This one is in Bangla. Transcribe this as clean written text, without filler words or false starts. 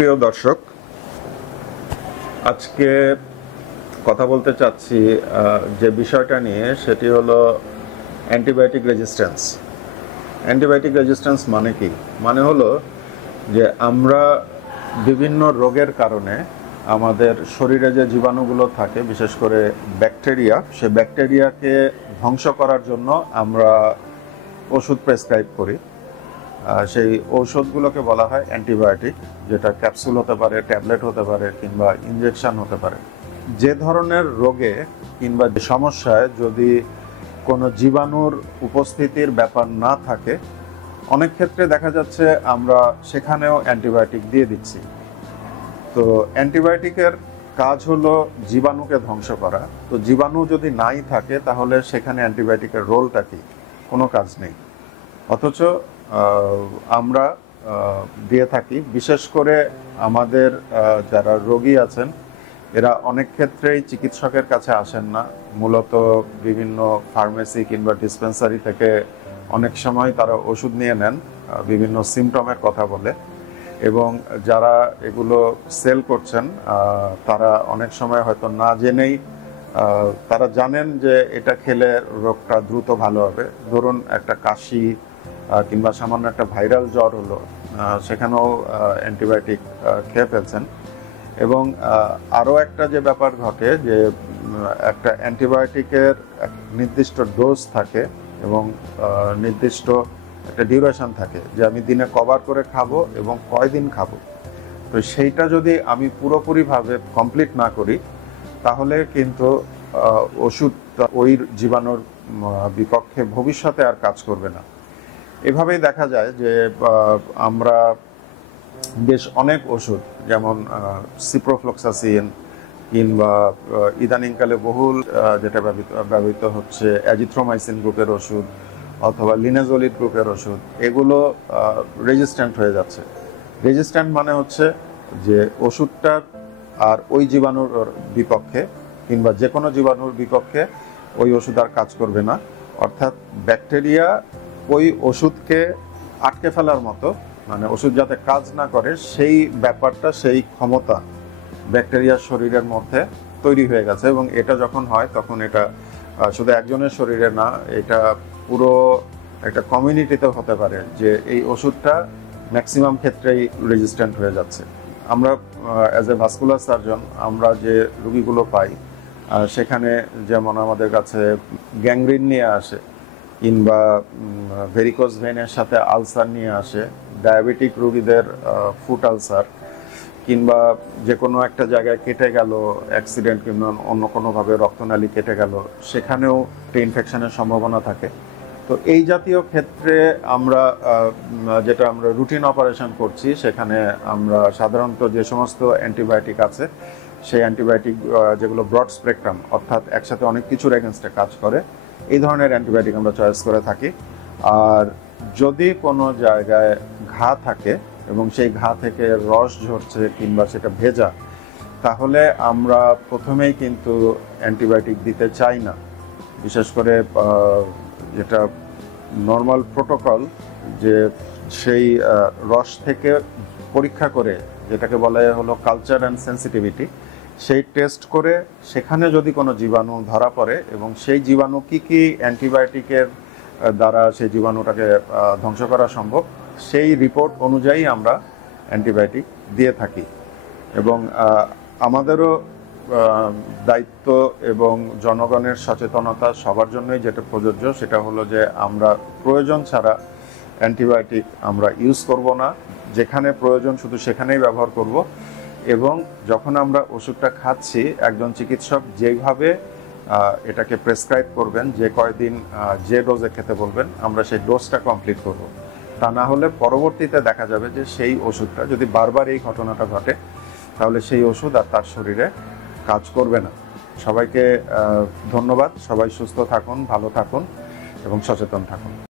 প্রিয় দর্শক, আজকে কথা বলতে চাচ্ছি যে বিষয়টা নিয়ে, সেটি হলো অ্যান্টিবায়োটিক রেজিস্ট্যান্স। অ্যান্টিবায়োটিক রেজিস্ট্যান্স মানে কি? মানে হলো যে আমরা বিভিন্ন রোগের কারণে আমাদের শরীরে যে জীবাণুগুলো থাকে, বিশেষ করে ব্যাকটেরিয়া, সে ব্যাকটেরিয়াকে ধ্বংস করার জন্য আমরা ওষুধ প্রেসক্রাইব করি। সেই ঔষধগুলোকে বলা হয় অ্যান্টিবায়োটিক, যেটা ক্যাপসুল হতে পারে, ট্যাবলেট হতে পারে, কিংবা ইনজেকশন হতে পারে। যে ধরনের রোগে কিংবা যে সমস্যায় যদি কোনো জীবাণুর উপস্থিতির ব্যাপার না থাকে, অনেক ক্ষেত্রে দেখা যাচ্ছে আমরা সেখানেও অ্যান্টিবায়োটিক দিয়ে দিচ্ছি। তো অ্যান্টিবায়োটিকের কাজ হলো জীবাণুকে ধ্বংস করা। তো জীবাণু যদি নাই থাকে, তাহলে সেখানে অ্যান্টিবায়োটিকের রোলটা কি? কোনো কাজ নেই। অথচ আমরা দিয়ে থাকি। বিশেষ করে আমাদের যারা রোগী আছেন, এরা অনেক ক্ষেত্রেই চিকিৎসকের কাছে আসেন না, মূলত বিভিন্ন ফার্মেসি কিংবা ডিসপেন্সারি থেকে অনেক সময় তারা ওষুধ নিয়ে নেন বিভিন্ন সিমটমের কথা বলে, এবং যারা এগুলো সেল করছেন তারা অনেক সময় হয়তো না জেনেই তারা জানেন যে এটা খেলে রোগটা দ্রুত ভালো হবে। ধরুন একটা কাশি কিংবা সামান্য একটা ভাইরাল জ্বর হলো, সেখানেও অ্যান্টিবায়োটিক খেয়ে ফেলছেন। এবং আরও একটা যে ব্যাপার ঘটে, যে একটা অ্যান্টিবায়োটিকের নির্দিষ্ট ডোজ থাকে এবং নির্দিষ্ট একটা ডিউরেশন থাকে, যে আমি দিনে কবার করে খাবো এবং কয়দিন খাবো। তো সেইটা যদি আমি পুরোপুরিভাবে কমপ্লিট না করি, তাহলে কিন্তু ওষুধ ওই জীবাণুর বিপক্ষে ভবিষ্যতে আর কাজ করবে না। এভাবেই দেখা যায় যে আমরা বেশ অনেক ওষুধ, যেমন সিপ্রোফ্লক্সাসিন, কিংবা ইদানিংকালে বহুল যেটা ব্যবহৃত হচ্ছে অ্যাজিথ্রোমাইসিন গ্রুপের ওষুধ অথবা লিনাজোলিড গ্রুপের ওষুধ, এগুলো রেজিস্ট্যান্ট হয়ে যাচ্ছে। রেজিস্ট্যান্ট মানে হচ্ছে যে ওষুধটার আর ওই জীবাণুর বিপক্ষে কিংবা যে কোনো জীবাণুর বিপক্ষে ওই ওষুধ আর কাজ করবে না। অর্থাৎ ব্যাকটেরিয়া ওই ওষুধকে আটকে ফেলার মতো, মানে ওষুধ যাতে কাজ না করে সেই ব্যাপারটা, সেই ক্ষমতা ব্যাকটেরিয়ার শরীরের মধ্যে তৈরি হয়ে গেছে। এবং এটা যখন হয়, তখন এটা শুধু একজনের শরীরে না, এটা পুরো একটা কমিউনিটিতে হতে পারে যে এই ওষুধটা ম্যাক্সিমাম ক্ষেত্রেই রেজিস্ট্যান্ট হয়ে যাচ্ছে। আমরা অ্যাজ এ ভাস্কুলার সার্জন আমরা যে রোগীগুলো পাই, সেখানে যেমন আমাদের কাছে গ্যাংগ্রিন নিয়ে আসে, কিংবা ভেরিকোজ ভেনের সাথে আলসার নিয়ে আসে, ডায়াবেটিক রোগীদের ফুট আলসার, কিংবা যে কোনো একটা জায়গায় কেটে গেল অ্যাক্সিডেন্ট কিংবা অন্য কোনোভাবে রক্তনালী কেটে গেল, সেখানেও একটা ইনফেকশনের সম্ভাবনা থাকে। তো এই জাতীয় ক্ষেত্রে আমরা যেটা আমরা রুটিন অপারেশন করছি, সেখানে আমরা সাধারণত যে সমস্ত অ্যান্টিবায়োটিক আছে, সেই অ্যান্টিবায়োটিক যেগুলো ব্রড স্পেকট্রাম, অর্থাৎ একসাথে অনেক কিছুর এগেনস্টে কাজ করে, এই ধরনের অ্যান্টিবায়োটিক আমরা চয়েস করে থাকি। আর যদি কোনো জায়গায় ঘা থাকে এবং সেই ঘা থেকে রস ঝরছে কিংবা সেটা ভেজা, তাহলে আমরা প্রথমেই কিন্তু অ্যান্টিবায়োটিক দিতে চাই না। বিশেষ করে যেটা নর্মাল প্রোটোকল, যে সেই রস থেকে পরীক্ষা করে, যেটাকে বলা হলো কালচার অ্যান্ড সেন্সিটিভিটি, সেই টেস্ট করে সেখানে যদি কোনো জীবাণু ধরা পড়ে এবং সেই জীবাণু কি অ্যান্টিবায়োটিকের দ্বারা সেই জীবাণুটাকে ধ্বংস করা সম্ভব, সেই রিপোর্ট অনুযায়ী আমরা অ্যান্টিবায়োটিক দিয়ে থাকি। এবং আমাদেরও দায়িত্ব এবং জনগণের সচেতনতা সবার জন্যই যেটা প্রযোজ্য, সেটা হলো যে আমরা প্রয়োজন ছাড়া অ্যান্টিবায়োটিক আমরা ইউজ করব না। যেখানে প্রয়োজন শুধু সেখানেই ব্যবহার করব। এবং যখন আমরা ওষুধটা খাচ্ছি, একজন চিকিৎসক যেভাবে এটাকে প্রেসক্রাইব করবেন, যে কয়দিন যে ডোজে খেতে বলবেন, আমরা সেই ডোজটা কমপ্লিট করব। তা না হলে পরবর্তীতে দেখা যাবে যে সেই ওষুধটা, যদি বারবার এই ঘটনাটা ঘটে, তাহলে সেই ওষুধ আর তার শরীরে কাজ করবে না। সবাইকে ধন্যবাদ। সবাই সুস্থ থাকুন, ভালো থাকুন এবং সচেতন থাকুন।